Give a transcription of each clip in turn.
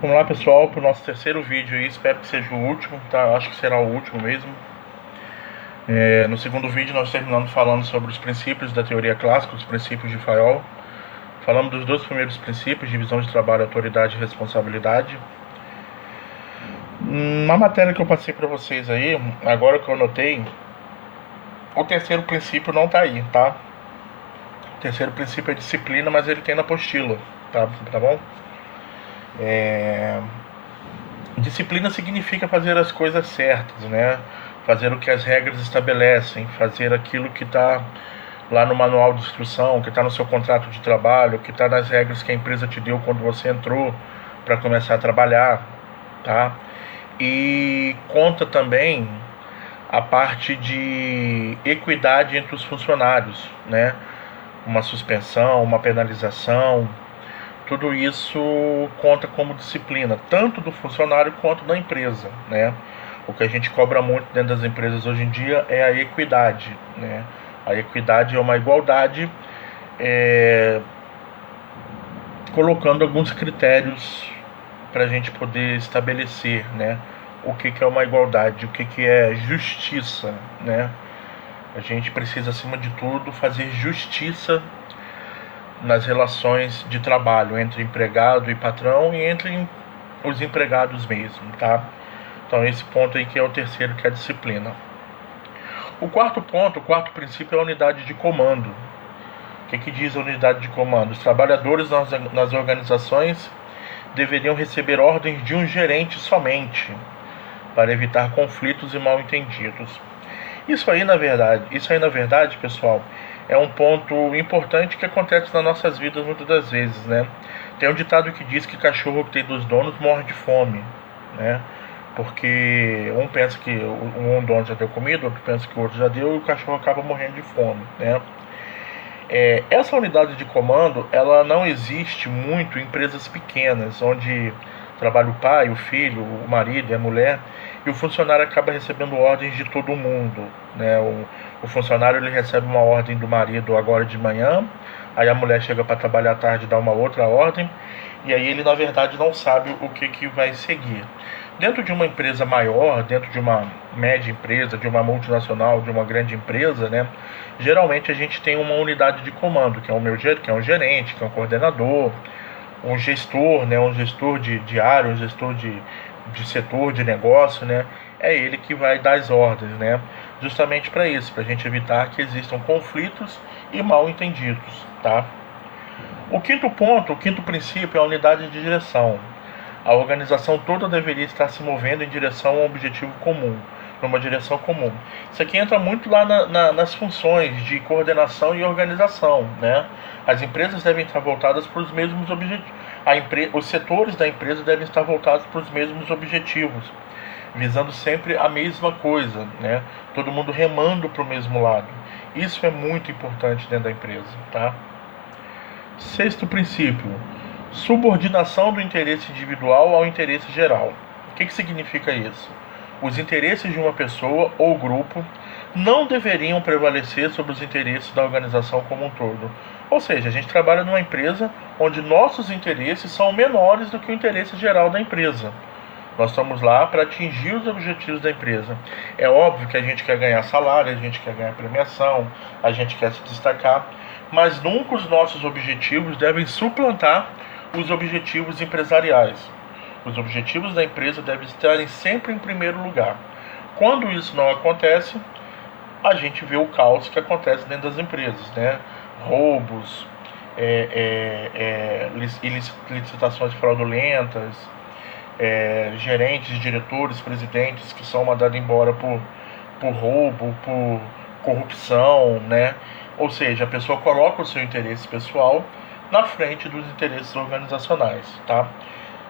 Vamos lá, pessoal, para o nosso terceiro vídeo aí. Espero que seja o último, tá? Acho que será o último mesmo. No segundo vídeo nós terminamos falando sobre os princípios da teoria clássica, os princípios de Fayol. Falamos dos dois primeiros princípios, divisão de trabalho, autoridade e responsabilidade. Na matéria que eu passei para vocês aí, agora que eu anotei, o terceiro princípio não está aí, tá? O terceiro princípio é disciplina, mas ele tem na apostila, tá bom? Disciplina significa fazer as coisas certas, né? Fazer o que as regras estabelecem, fazer aquilo que está lá no manual de instrução, que está no seu contrato de trabalho, que está nas regras que a empresa te deu quando você entrou para começar a trabalhar, tá? E conta também a parte de equidade entre os funcionários, né? Uma suspensão, uma penalização, tudo isso conta como disciplina, tanto do funcionário quanto da empresa, né? O que a gente cobra muito dentro das empresas hoje em dia é a equidade, né? A equidade é uma igualdade, é, colocando alguns critérios para a gente poder estabelecer, né? O que é uma igualdade, o que é justiça, né? A gente precisa, acima de tudo, fazer justiça nas relações de trabalho entre empregado e patrão e entre os empregados mesmo, tá? Então esse ponto aí que é o terceiro, que é a disciplina. O quarto ponto, o quarto princípio é a unidade de comando. O que diz a unidade de comando? Os trabalhadores nas organizações deveriam receber ordens de um gerente somente, para evitar conflitos e mal-entendidos. Isso aí na verdade, pessoal, é um ponto importante que acontece nas nossas vidas muitas das vezes, né? Tem um ditado que diz que cachorro que tem dois donos morre de fome, né? Porque um pensa que um dono já deu comida, outro pensa que o outro já deu e o cachorro acaba morrendo de fome, né? Essa unidade de comando, ela não existe muito em empresas pequenas, onde trabalha o pai, o filho, o marido e a mulher, e o funcionário acaba recebendo ordens de todo mundo, né? O funcionário ele recebe uma ordem do marido agora de manhã, aí a mulher chega para trabalhar à tarde e dá uma outra ordem, e aí ele na verdade não sabe o que vai seguir. Dentro de uma empresa maior, dentro de uma média empresa, de uma multinacional, de uma grande empresa, né? Geralmente a gente tem uma unidade de comando, que é um gerente, que é um coordenador, um gestor, né? Um gestor de área, um gestor de setor, de negócio, né? É ele que vai dar as ordens, né? Justamente para isso, para a gente evitar que existam conflitos e mal entendidos, tá? O quinto ponto, o quinto princípio é a unidade de direção. A organização toda deveria estar se movendo em direção a um objetivo comum, numa direção comum. Isso aqui entra muito lá nas funções de coordenação e organização, né? As empresas devem estar voltadas para os mesmos objetivos. Os setores da empresa devem estar voltados para os mesmos objetivos, visando sempre a mesma coisa, né? Todo mundo remando para o mesmo lado. Isso é muito importante dentro da empresa, tá? Sexto princípio: subordinação do interesse individual ao interesse geral. O que significa isso? Os interesses de uma pessoa ou grupo não deveriam prevalecer sobre os interesses da organização como um todo. Ou seja, a gente trabalha numa empresa onde nossos interesses são menores do que o interesse geral da empresa. Nós estamos lá para atingir os objetivos da empresa. É óbvio que a gente quer ganhar salário, a gente quer ganhar premiação, a gente quer se destacar, mas nunca os nossos objetivos devem suplantar os objetivos empresariais. Os objetivos da empresa devem estar sempre em primeiro lugar. Quando isso não acontece, a gente vê o caos que acontece dentro das empresas, né? Roubos, licitações fraudulentas, gerentes, diretores, presidentes que são mandados embora por roubo, por corrupção, né? Ou seja, a pessoa coloca o seu interesse pessoal na frente dos interesses organizacionais, tá?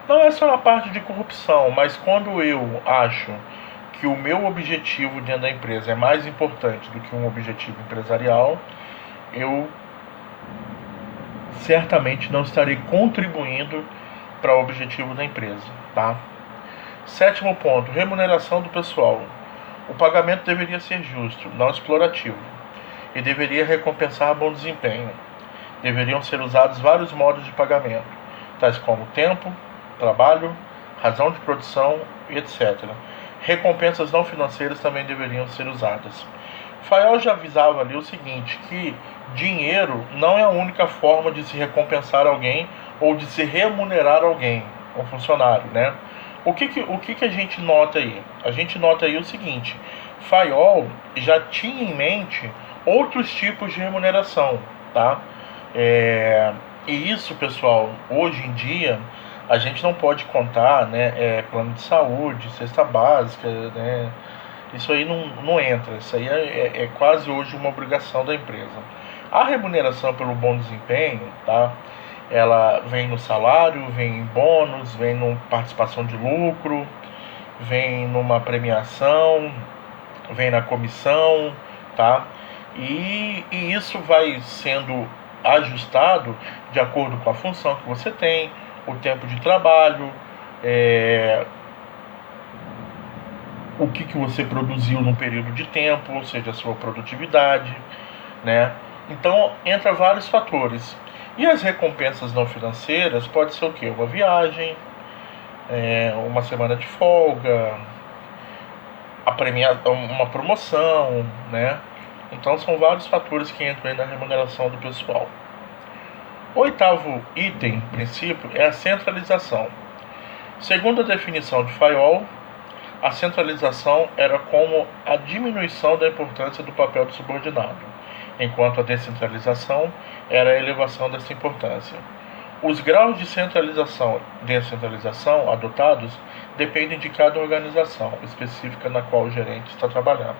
Não é só na parte de corrupção, mas quando eu acho que o meu objetivo dentro da empresa é mais importante do que um objetivo empresarial, eu certamente não estarei contribuindo para o objetivo da empresa, tá? Sétimo ponto, remuneração do pessoal. O pagamento deveria ser justo, não explorativo, e deveria recompensar bom desempenho. Deveriam ser usados vários modos de pagamento, tais como tempo, trabalho, razão de produção e etc. Recompensas não financeiras também deveriam ser usadas. Fayol já avisava ali o seguinte, que dinheiro não é a única forma de se recompensar alguém ou de se remunerar alguém, um funcionário, né? O que a gente nota aí? A gente nota aí o seguinte, Fayol já tinha em mente outros tipos de remuneração, tá? E isso, pessoal, hoje em dia a gente não pode contar, né? Plano de saúde, cesta básica, né? Isso aí não entra, isso aí é quase hoje uma obrigação da empresa. A remuneração pelo bom desempenho, tá? Ela vem no salário, vem em bônus, vem em participação de lucro, vem numa premiação, vem na comissão, tá? E isso vai sendo ajustado de acordo com a função que você tem, o tempo de trabalho, o que você produziu num período de tempo, ou seja, a sua produtividade, né? Então, entra vários fatores. E as recompensas não financeiras pode ser o quê? Uma viagem, uma semana de folga, uma promoção, né? Então, são vários fatores que entram aí na remuneração do pessoal. O oitavo item, princípio, é a centralização. Segundo a definição de Fayol, a centralização era como a diminuição da importância do papel do subordinado, enquanto a descentralização era a elevação dessa importância. Os graus de centralização e descentralização adotados dependem de cada organização específica na qual o gerente está trabalhando.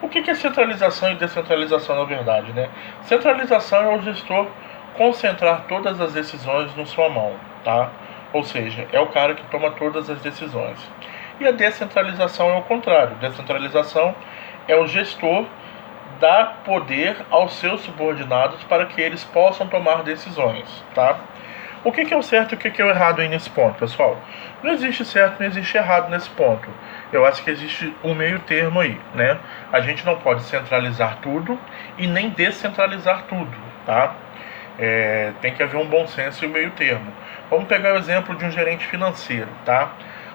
O que é centralização e descentralização na verdade, né? Centralização é o gestor concentrar todas as decisões na sua mão, tá? Ou seja, é o cara que toma todas as decisões. E a descentralização é o contrário. Descentralização é o gestor dar poder aos seus subordinados para que eles possam tomar decisões, tá? O que é o certo e o que é o errado aí nesse ponto, pessoal? Não existe certo, não existe errado nesse ponto. Eu acho que existe um meio termo aí, né? A gente não pode centralizar tudo e nem descentralizar tudo, tá? Tem que haver um bom senso e um meio termo. Vamos pegar o exemplo de um gerente financeiro, tá?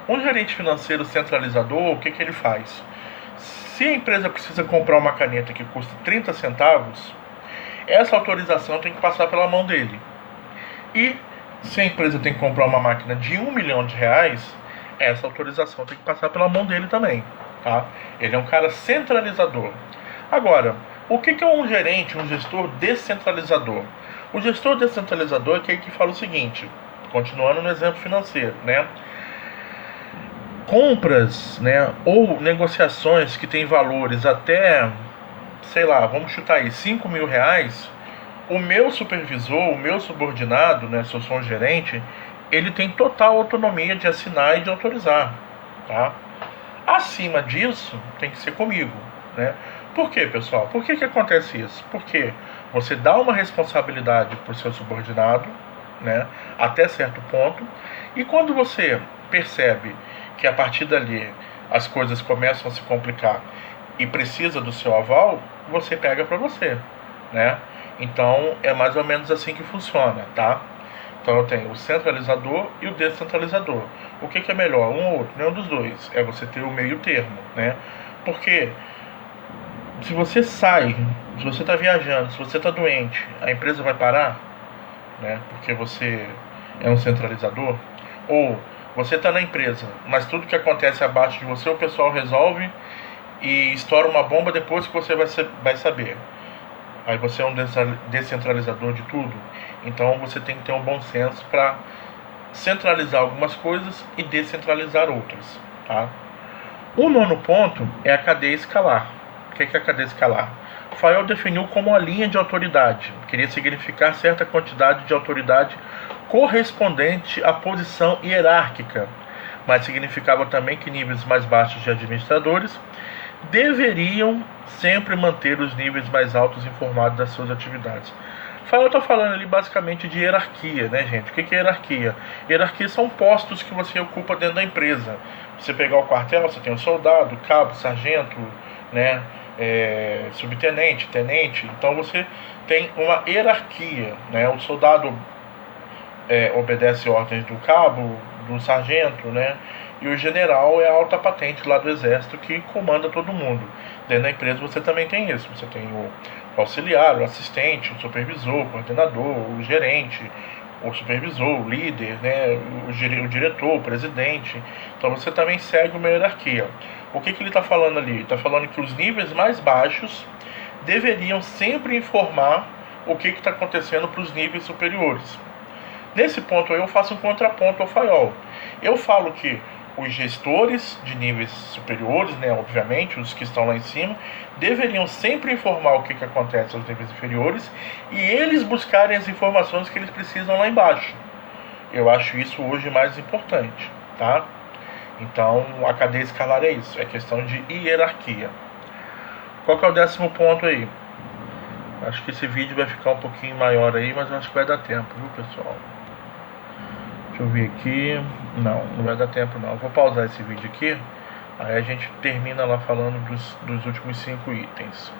Um gerente financeiro centralizador, o que ele faz? Se a empresa precisa comprar uma caneta que custa 30 centavos, essa autorização tem que passar pela mão dele. E se a empresa tem que comprar uma máquina de R$ 1 milhão, essa autorização tem que passar pela mão dele também, tá? Ele é um cara centralizador. Agora, o que é um gerente, um gestor descentralizador? O gestor descentralizador é aquele que fala o seguinte, continuando no exemplo financeiro, né? Compras, né, ou negociações que têm valores até, sei lá, vamos chutar aí, R$ 5.000, o meu supervisor, o meu subordinado, né, se eu sou um gerente, ele tem total autonomia de assinar e de autorizar, tá? Acima disso, tem que ser comigo, né? Por quê, pessoal? Por que acontece isso? Porque você dá uma responsabilidade para o seu subordinado, né, até certo ponto, e quando você percebe que a partir dali as coisas começam a se complicar e precisa do seu aval, você pega para você, né? Então é mais ou menos assim que funciona, tá? Então eu tenho o centralizador e o descentralizador. O que é melhor? Um ou outro? Nenhum dos dois. É você ter o meio termo, né? Porque se você sai, se você está viajando, se você está doente, a empresa vai parar, né? Porque você é um centralizador. Ou você está na empresa, mas tudo que acontece abaixo de você, o pessoal resolve e estoura uma bomba depois que você vai saber. Aí você é um descentralizador de tudo. Então você tem que ter um bom senso para centralizar algumas coisas e descentralizar outras, tá? O nono ponto é a cadeia escalar. O que é a cadeia escalar? Fayol definiu como a linha de autoridade. Queria significar certa quantidade de autoridade correspondente à posição hierárquica, mas significava também que níveis mais baixos de administradores deveriam sempre manter os níveis mais altos informados das suas atividades. Eu estou falando ali basicamente de hierarquia, né, gente? O que é hierarquia? Hierarquia são postos que você ocupa dentro da empresa. Você pegar o quartel, você tem o soldado, cabo, sargento, né, subtenente, tenente. Então você tem uma hierarquia, né? O soldado obedece ordens do cabo, do sargento, né? E o general é a alta patente lá do exército que comanda todo mundo. Dentro da empresa você também tem isso. Você tem o auxiliar, o assistente, o supervisor, o coordenador, o gerente, o supervisor, o líder, né? O diretor, o presidente. Então você também segue uma hierarquia. O que ele está falando ali? Está falando que os níveis mais baixos deveriam sempre informar o que está acontecendo para os níveis superiores. Nesse ponto eu faço um contraponto ao Fayol. Eu falo que os gestores de níveis superiores, né, obviamente, os que estão lá em cima, deveriam sempre informar o que acontece aos níveis inferiores e eles buscarem as informações que eles precisam lá embaixo. Eu acho isso hoje mais importante, tá? Então, a cadeia escalar é isso, é questão de hierarquia. Qual que é o 10º ponto aí? Acho que esse vídeo vai ficar um pouquinho maior aí, mas acho que vai dar tempo, viu, pessoal? Deixa eu ver aqui. Não vai dar tempo não. Vou pausar esse vídeo aqui. Aí a gente termina lá falando dos últimos 5 itens.